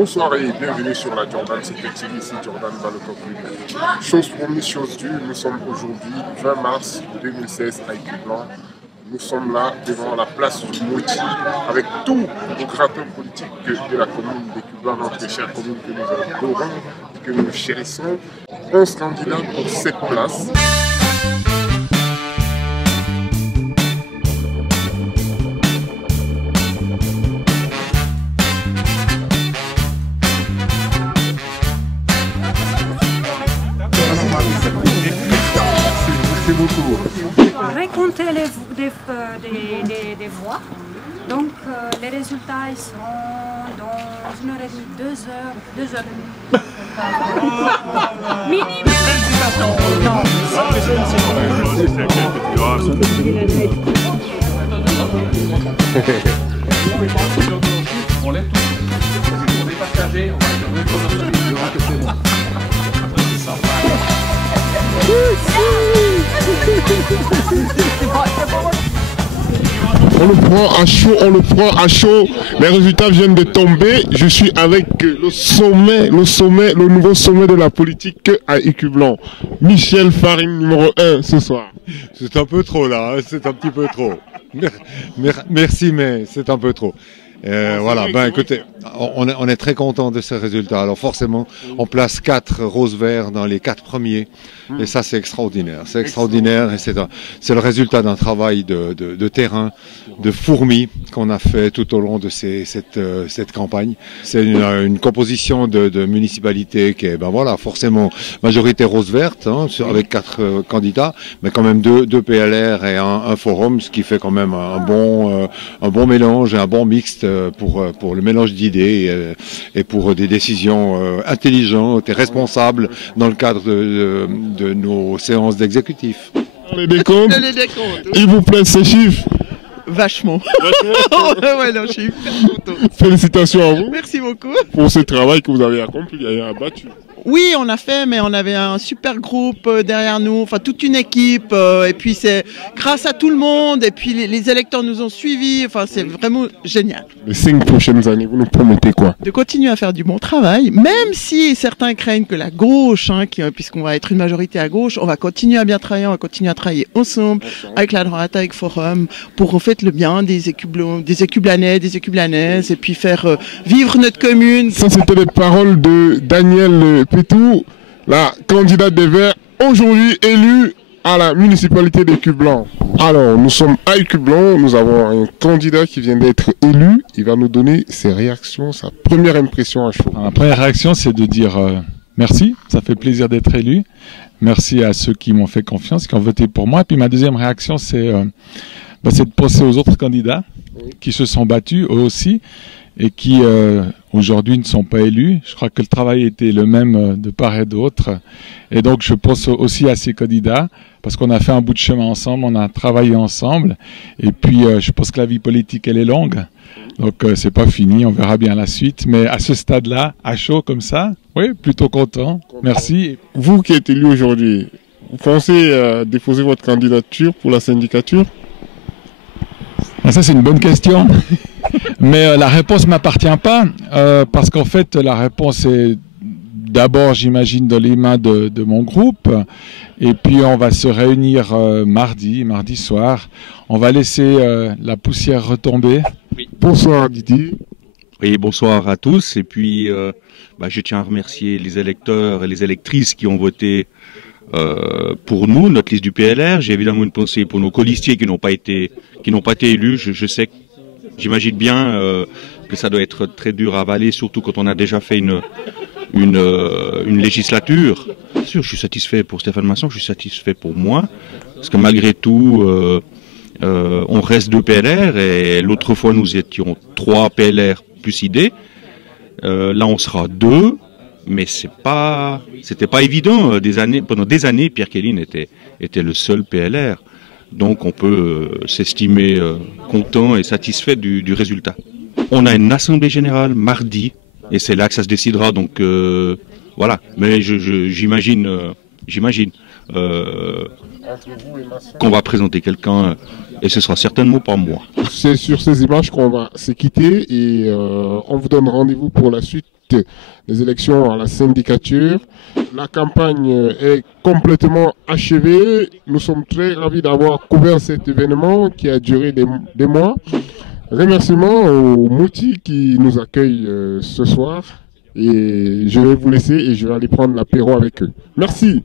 Bonsoir et bienvenue sur la Jordan, c'est Petit ici, Jordan dans le Public. Chose promise, chose due, nous sommes aujourd'hui 20 mars 2016 à Écublanc. Nous sommes là devant la place du Moti avec tous les créateurs politiques de la commune d'Écublanc, notre chère commune que nous adorons, que nous chérissons. 11 candidats pour 7 places. Récompter des voix. Donc les résultats ils seront dans 1h30, 2h minimum. On lève tout. On est partagé, on va On le prend à chaud, les résultats viennent de tomber. Je suis avec le nouveau sommet de la politique à Écublanc. Michel Farine, numéro 1 ce soir. C'est un peu trop là, hein, c'est un petit peu trop. Merci, mais c'est un peu trop. Voilà, ben écoutez, on est très content de ces résultats. Alors forcément, on place 4 roses verts dans les 4 premiers. Et ça, c'est extraordinaire. C'est extraordinaire et c'est le résultat d'un travail de terrain, de fourmi qu'on a fait tout au long de cette campagne. C'est une composition de municipalité qui est, ben voilà, forcément majorité rose verte, hein, avec 4 candidats, mais quand même 2 PLR et un forum, ce qui fait quand même un bon mélange et un bon mixte pour le mélange d'idées et pour des décisions intelligentes et responsables dans le cadre de nos séances d'exécutif. Les décomptes, il vous plaît ces chiffres? Vachement. Ouais, non, je suis hyper content. Félicitations à vous. Merci beaucoup. Pour ce travail que vous avez accompli et abattu. Oui, on a fait, mais on avait un super groupe derrière nous, enfin toute une équipe, et puis c'est grâce à tout le monde, et puis les électeurs nous ont suivis, enfin c'est vraiment génial. Les 5 prochaines années, vous nous promettez quoi? De continuer à faire du bon travail, même si certains craignent que la gauche, hein, puisqu'on va être une majorité à gauche, on va continuer à bien travailler, on va continuer à travailler ensemble, avec la droite, avec Forum, pour refaire le bien des Écublanais, des Écublanaises, et puis faire vivre notre commune. Ça, c'était les paroles de Daniel Pétou, la candidate des Verts, aujourd'hui élue à la municipalité d'Écublanc. Alors, nous sommes à Écublanc, nous avons un candidat qui vient d'être élu. Il va nous donner ses réactions, sa première impression à chaud. Ma première réaction, c'est de dire merci, ça fait plaisir d'être élu. Merci à ceux qui m'ont fait confiance, qui ont voté pour moi. Et puis ma deuxième réaction, c'est de penser aux autres candidats qui se sont battus, eux aussi, et qui aujourd'hui ne sont pas élus. Je crois que le travail était le même de part et d'autre. Et donc je pense aussi à ces candidats, parce qu'on a fait un bout de chemin ensemble, on a travaillé ensemble. Et puis je pense que la vie politique, elle est longue. Donc c'est pas fini, on verra bien la suite. Mais à ce stade-là, à chaud comme ça, oui, plutôt content. Merci. Vous qui êtes élu aujourd'hui, vous pensez déposer votre candidature pour la syndicature? Ça, c'est une bonne question. Mais la réponse ne m'appartient pas, parce qu'en fait, la réponse est d'abord, j'imagine, dans les mains de mon groupe. Et puis, on va se réunir mardi soir. On va laisser la poussière retomber. Oui. Bonsoir, Didier. Oui, bonsoir à tous. Et puis, je tiens à remercier les électeurs et les électrices qui ont voté pour nous, notre liste du PLR. J'ai évidemment une pensée pour nos colistiers qui n'ont pas été élus. Je sais, j'imagine bien que ça doit être très dur à avaler, surtout quand on a déjà fait une législature. Bien sûr, je suis satisfait pour Stéphane Masson, je suis satisfait pour moi, parce que malgré tout, on reste 2 PLR, et l'autre fois nous étions 3 PLR plus ID. Là, on sera 2. Mais c'était pas évident. Pendant des années, Pierre Kéline était le seul PLR. Donc on peut s'estimer content et satisfait du résultat. On a une assemblée générale mardi, et c'est là que ça se décidera. Donc voilà. Mais j'imagine qu'on va présenter quelqu'un, et ce sera certainement pas moi. C'est sur ces images qu'on va se quitter, et on vous donne rendez-vous pour la suite suite des élections à la syndicature. La campagne est complètement achevée. Nous sommes très ravis d'avoir couvert cet événement qui a duré des mois. Remerciements aux Mouti qui nous accueillent ce soir. Et je vais vous laisser et je vais aller prendre l'apéro avec eux. Merci.